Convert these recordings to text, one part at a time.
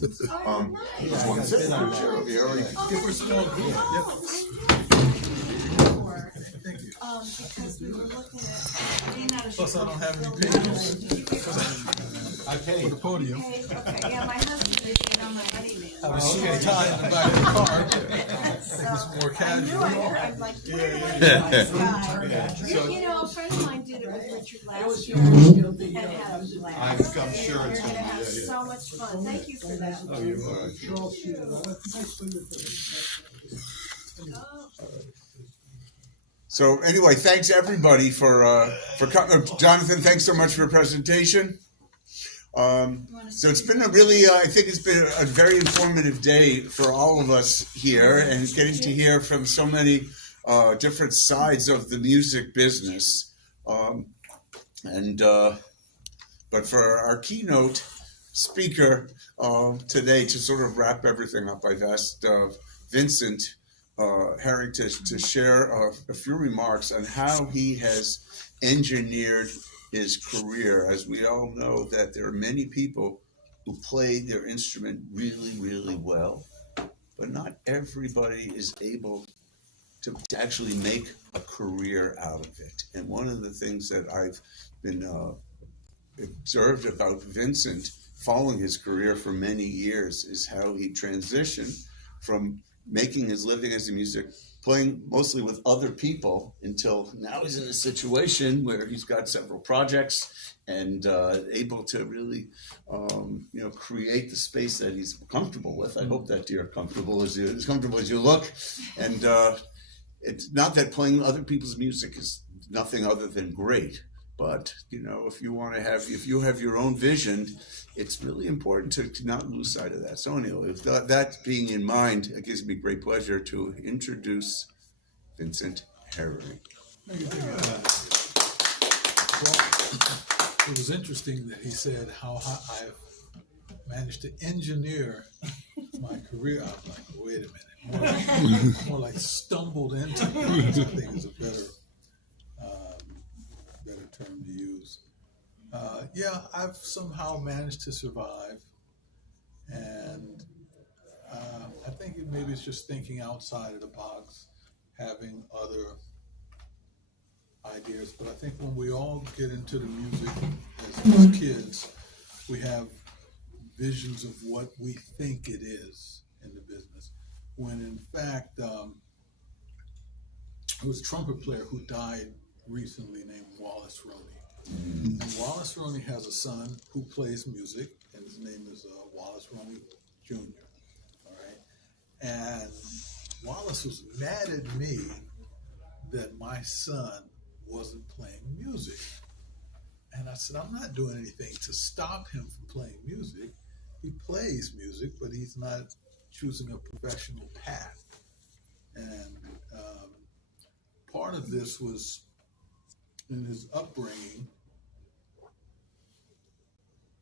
Just want to sit in our chair over here. Give her a small group. Thank you. Because we were looking at. Plus, I don't have any pages. I paid. For the podium. Okay, yeah, my husband did it on my wedding day. I have a suit tie in the back of the car. So, more I knew casual. I'm like, where do I get this guy? You know, a friend of mine did it with Richard last year and had a blast. I'm sure it's We're gonna gonna have be, so much fun. Thank you for that. So anyway, thanks everybody for coming. Jonathan, thanks so much for your presentation. So it's been a really, I think it's been a very informative day for all of us here, and getting to hear from so many different sides of the music business. But for our keynote speaker today, to sort of wrap everything up, I've asked Vincent Herring to share a few remarks on how he has engineered his career. As we all know, that there are many people who play their instrument really, really well, but not everybody is able to actually make a career out of it. And one of the things that I've been observed about Vincent following his career for many years is how he transitioned from making his living as a music, playing mostly with other people, until now he's in a situation where he's got several projects and able to really, create the space that he's comfortable with. I hope that you're comfortable as you look. And it's not that playing other people's music is nothing other than great, but if you have your own vision, it's really important to not lose sight of that. So anyway, with that being in mind, it gives me great pleasure to introduce Vincent Herring. Well, it was interesting that he said how I've managed to engineer my career. I was like, wait a minute, more like stumbled into it, I think is a better term to use. I've somehow managed to survive, and I think maybe it's just thinking outside of the box, having other ideas. But I think when we all get into the music as kids, we have visions of what we think it is in the business, when in fact there was a trumpet player who died recently named Wallace Roney. And Wallace Roney has a son who plays music, and his name is Wallace Roney Jr. All right, and Wallace was mad at me that my son wasn't playing music, and I said, I'm not doing anything to stop him from playing music. He plays music, but he's not choosing a professional path. And part of this was in his upbringing.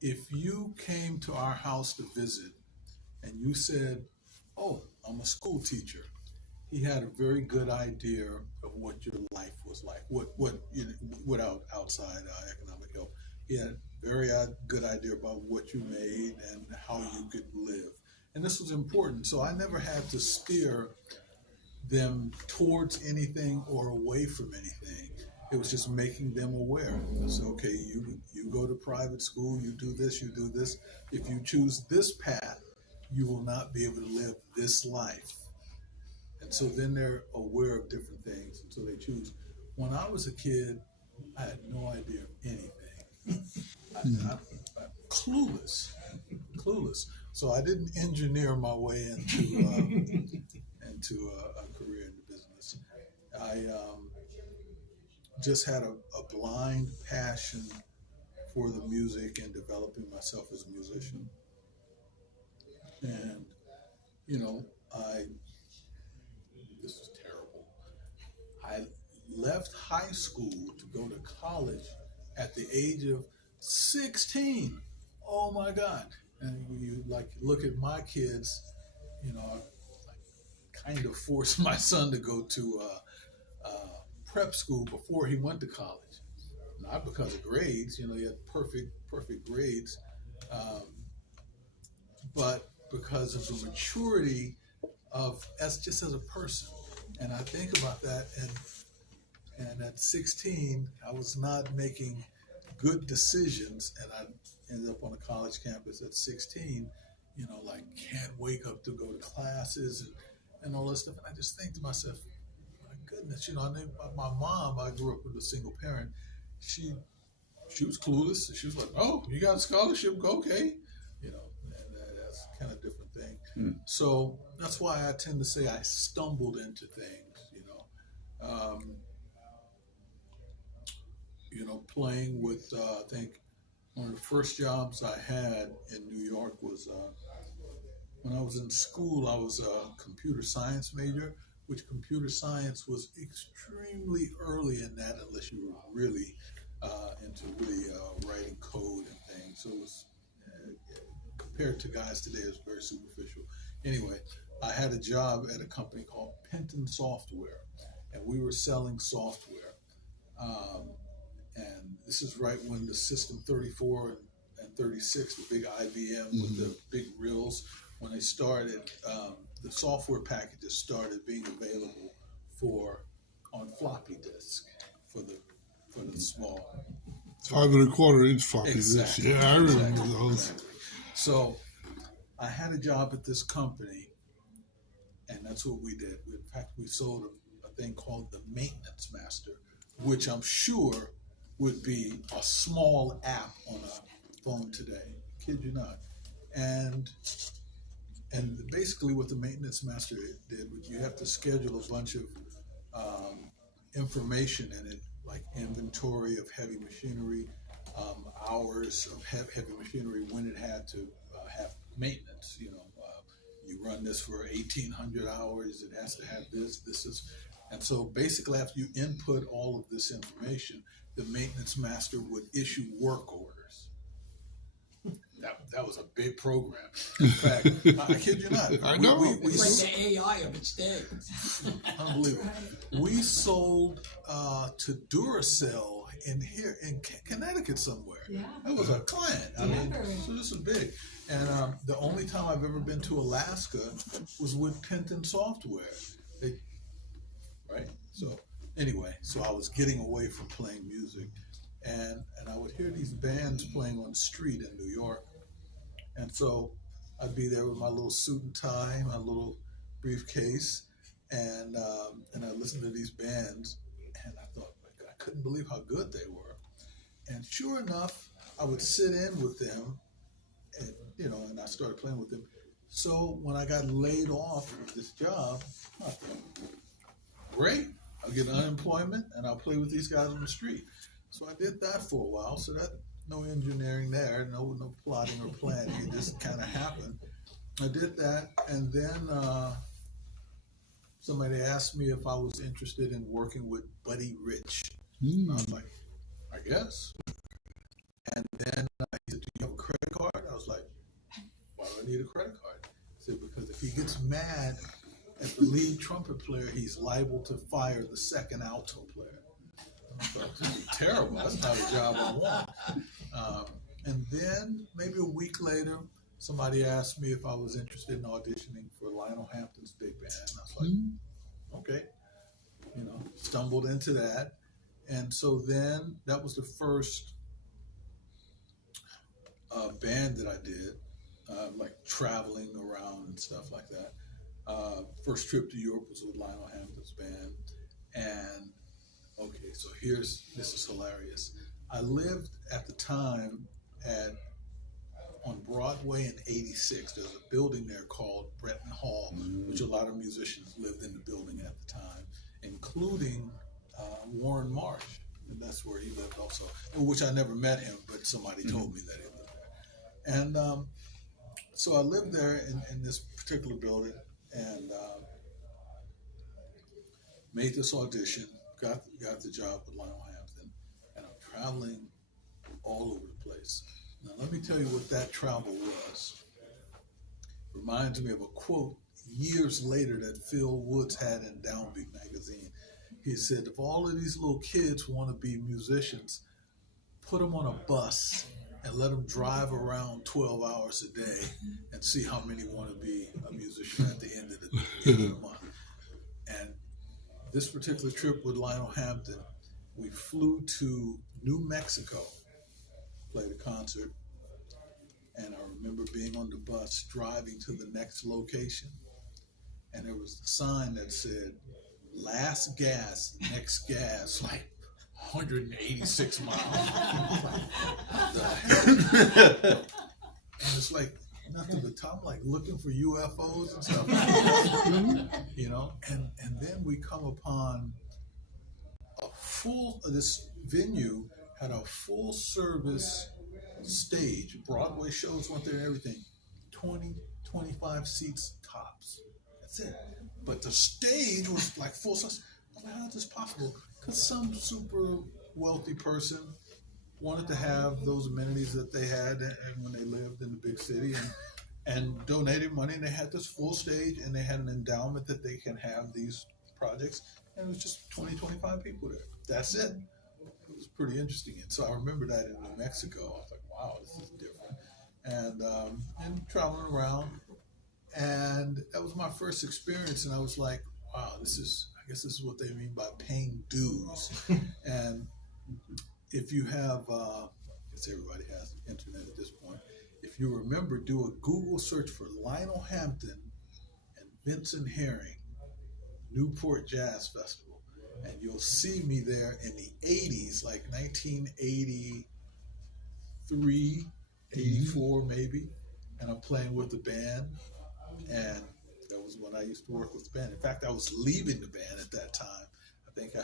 If you came to our house to visit and you said, oh, I'm a school teacher, he had a very good idea of what your life was like, without outside economic help. He had a very good idea about what you made and how you could live. And this was important. So I never had to steer them towards anything or away from anything. It was just making them aware. So, okay, you go to private school, you do this. If you choose this path, you will not be able to live this life. And so then they're aware of different things, and so they choose. When I was a kid, I had no idea of anything. I'm clueless. So I didn't engineer my way into a career in the business. I just had a blind passion for the music and developing myself as a musician. And, this is terrible. I left high school to go to college at the age of 16. Oh my God. And you look at my kids, I kind of forced my son to go to prep school before he went to college. Not because of grades, he had perfect grades. But because of the maturity of as a person. And I think about that, and at 16, I was not making good decisions, and I ended up on a college campus at 16, like can't wake up to go to classes and all that stuff. And I just think to myself, my goodness, I knew my mom, I grew up with a single parent. She was clueless. She was like, "Oh, you got a scholarship? Okay." And that's kind of a different thing. So that's why I tend to say I stumbled into things, playing with, I think one of the first jobs I had in New York was when I was in school. I was a computer science major, which computer science was extremely early in that, unless you were really into writing code and things. So it was, compared to guys today, it was very superficial. Anyway, I had a job at a company called Penton Software, and we were selling software. And this is right when the System 34 and 36, the big IBM with the big reels, when they started, the software packages started being available on floppy disk for the small. 5 1/4 inch floppy disk. Exactly. Yeah, I remember Exactly. those. Exactly. So I had a job at this company, and that's what we did. In fact, we sold a thing called the Maintenance Master, which I'm sure would be a small app on a phone today. Kid you not. And basically what the Maintenance Master did was you have to schedule a bunch of information in it, like inventory of heavy machinery, hours of heavy machinery, when it had to have maintenance. You run this for 1,800 hours, it has to have this is. And so basically after you input all of this information, the Maintenance Master would issue work orders. That was a big program. In fact, I kid you not. I know. We It's like the AI of its day. unbelievable. We sold to Duracell in Connecticut somewhere. Yeah. That was a client. So this is big. And the only time I've ever been to Alaska was with Penton Software. Right? So anyway, so I was getting away from playing music, and I would hear these bands playing on the street in New York. And so I'd be there with my little suit and tie, my little briefcase, and I listened to these bands, and I thought, I couldn't believe how good they were. And sure enough, I would sit in with them, and and I started playing with them. So when I got laid off of this job, I thought, great, I'll get unemployment and I'll play with these guys on the street. So I did that for a while. So that no engineering there, no plotting or planning. It just kind of happened. I did that, and then somebody asked me if I was interested in working with Buddy Rich. I was like, I guess. And then he said, "Do you have a credit card?" I was like, "Why do I need a credit card?" He said, "Because if he gets mad at the lead trumpet player, he's liable to fire the second alto player." I thought, this is terrible. That's not a job I want. And then maybe a week later, somebody asked me if I was interested in auditioning for Lionel Hampton's big band. And I was like, okay, stumbled into that. And so then that was the first band that I did, like traveling around and stuff like that. First trip to Europe was with Lionel Hampton's band. And okay, so this is hilarious. I lived at the time on Broadway in 86. There's a building there called Bretton Hall, which a lot of musicians lived in the building at the time, including Warren Marsh. And that's where he lived also, which I never met him, but somebody told me that he lived there. And so I lived there in this particular building, and made this audition, got the job with Lionel Hampton, and I'm traveling all over the place. Now let me tell you what that travel was. Reminds me of a quote years later that Phil Woods had in Downbeat magazine. He said, if all of these little kids want to be musicians, put them on a bus and let them drive around 12 hours a day and see how many want to be a musician at the end of the month. And this particular trip with Lionel Hampton, we flew to New Mexico, played a concert, and I remember being on the bus driving to the next location, and there was a sign that said, last gas, next gas, like 186 miles. And it's like nothing but top, like looking for UFOs and stuff, you know. And then we come upon this venue had a full service stage. Broadway shows went there and everything. 20, 25 seats tops. That's it. But the stage was like full size. I'm like, how is this possible? Because some super wealthy person wanted to have those amenities that they had and when they lived in the big city and donated money, and they had this full stage and they had an endowment that they can have these projects, and it was just 20, 25 people there. That's it. It was pretty interesting. And so I remember that in New Mexico. I was like, wow, this is different. And traveling around, and that was my first experience, and I was like, wow, I guess this is what they mean by paying dues. And if you have, I guess everybody has the internet at this point. If you remember, do a Google search for Lionel Hampton and Vincent Herring, Newport Jazz Festival, and you'll see me there in the 80s, like 1983, 84 maybe, and I'm playing with the band, and that was when I used to work with the band. In fact, I was leaving the band at that time. I think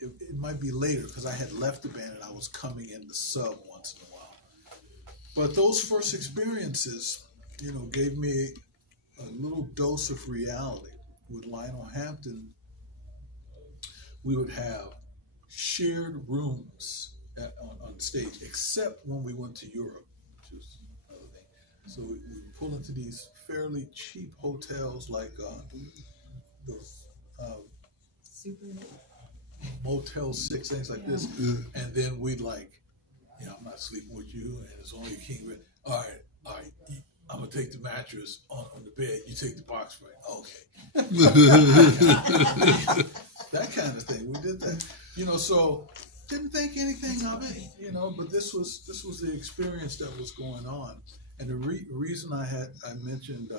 it might be later because I had left the band and I was coming in the sub once in a while. But those first experiences, you know, gave me a little dose of reality. With Lionel Hampton, we would have shared rooms on stage, except when we went to Europe, which was another thing. So we pull into these fairly cheap hotels like those Motel 6, things like this, and then we'd like, you know, I'm not sleeping with you, and it's only a king bed. All right, I'm gonna take the mattress on the bed. You take the box spring. Okay. That kind of thing. We did that, you know. So didn't think anything of it, you know. But this was the experience that was going on, and the reason I mentioned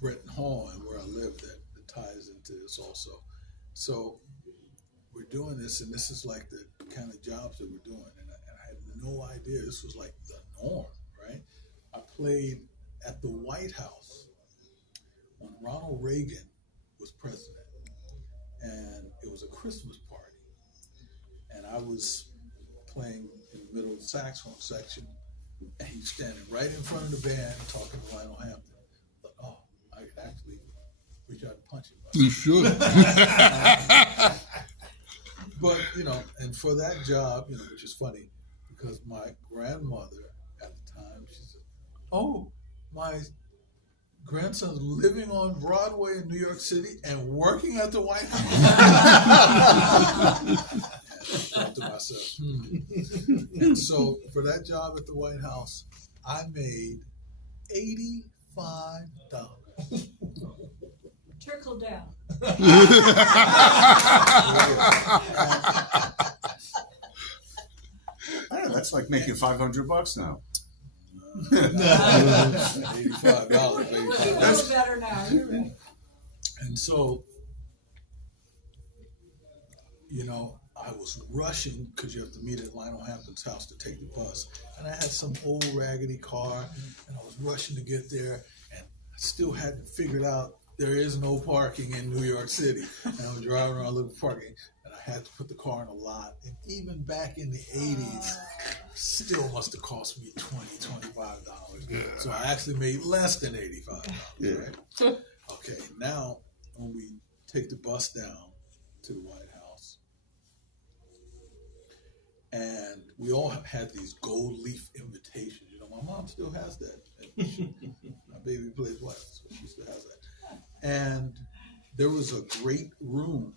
Bretton Hall and where I lived that ties into this also. So we're doing this, and this is like the kind of jobs that we're doing, and I had no idea this was like the norm, right? I played at the White House when Ronald Reagan was president, and it was a Christmas party, and I was playing in the middle of the saxophone section, and he's standing right in front of the band talking to Lionel Hampton. I thought, oh, I could actually reach out and punch him. You should. But, you know, and for that job, you know, which is funny, because my grandmother at the time, she said, oh, my grandson's living on Broadway in New York City and working at the White House. I thought to myself, And so for that job at the White House, I made $85. Trickle down. That's like making $500 now. $85. We're a little better now. You're right. And so, you know, I was rushing because you have to meet at Lionel Hampton's house to take the bus. And I had some old raggedy car, and I was rushing to get there, and I still hadn't figured out there is no parking in New York City. And I'm driving around looking for parking, and I had to put the car in a lot. And even back in the 80s, still must have cost me $20, $25. Yeah. So I actually made less than $85, Yeah. right? Okay, now when we take the bus down to the White House, and we all had these gold leaf invitations. You know, my mom still has that. My baby plays what, so she still has that. And there was a great room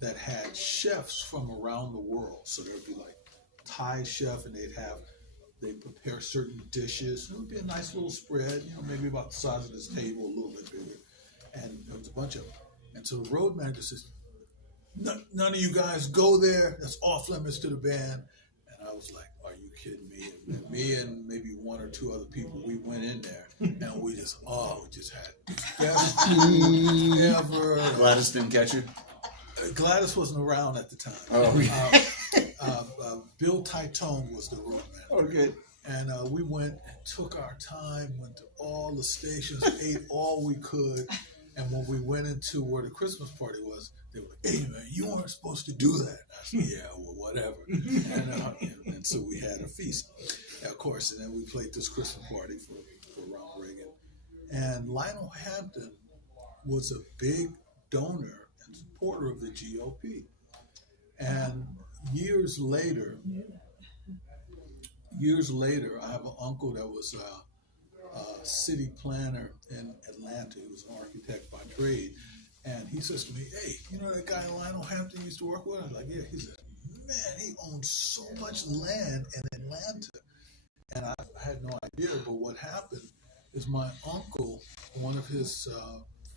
that had chefs from around the world. So there'd be like Thai chef, and they'd prepare certain dishes. It would be a nice little spread, maybe about the size of this table, a little bit bigger. And there was a bunch of them. And so the road manager says, none of you guys go there. That's off limits to the band. And I was like, are you kidding me? And me and maybe one or two other people, we went in there and we just had the best food ever. Gladys didn't catch you? Gladys wasn't around at the time. Oh. Bill Titone was the road manager. Okay. And we went and took our time, went to all the stations, ate all we could. And when we went into where the Christmas party was, they were like, hey, man, you weren't supposed to do that. I said, yeah, well, whatever. And so we had a feast, of course. And then we played this Christmas party for Ronald Reagan. And Lionel Hampton was a big donor and supporter of the GOP. And years later, I have an uncle that was a city planner in Atlanta. He was an architect by trade. And he says to me, hey, you know that guy Lionel Hampton used to work with? I was like, yeah. He said, man, he owns so much land in Atlanta. And I had no idea, but what happened is my uncle, one of his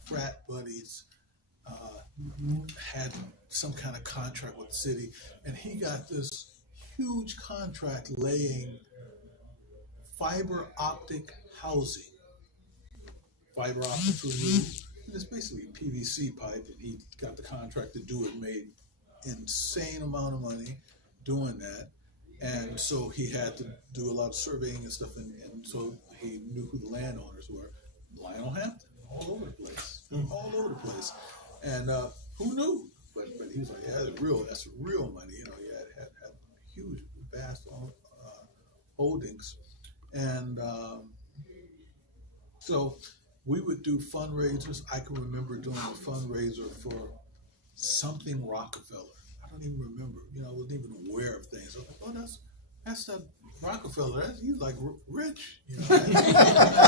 frat buddies, had some kind of contract with the city, and he got this huge contract laying fiber optic housing. Fiber optic removed. It's basically PVC pipe, and he got the contract to do it, made insane amount of money doing that. And so he had to do a lot of surveying and stuff, and so he knew who the landowners were. Lionel Hampton, all over the place. And who knew? But he was like, yeah, that's real money. He had huge, vast holdings. And so we would do fundraisers. I can remember doing a fundraiser for something Rockefeller. I don't even remember. I wasn't even aware of things. I was like, oh, that's that Rockefeller. He's like rich. I had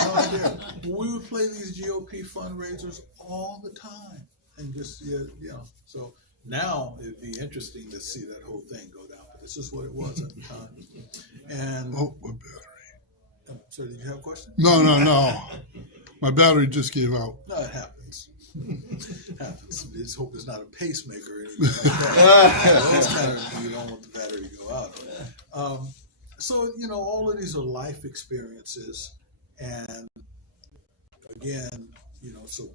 no idea. But we would play these GOP fundraisers all the time, and just So now it'd be interesting to see that whole thing go down. But this is what it was at the time. And Oh, my battery. so, did you have a question? No. My battery just gave out. No, it happens. Happens. Just hope it's not a pacemaker or anything like that. Those kind of things, you don't want the battery to go out. So, all of these are life experiences. And again, so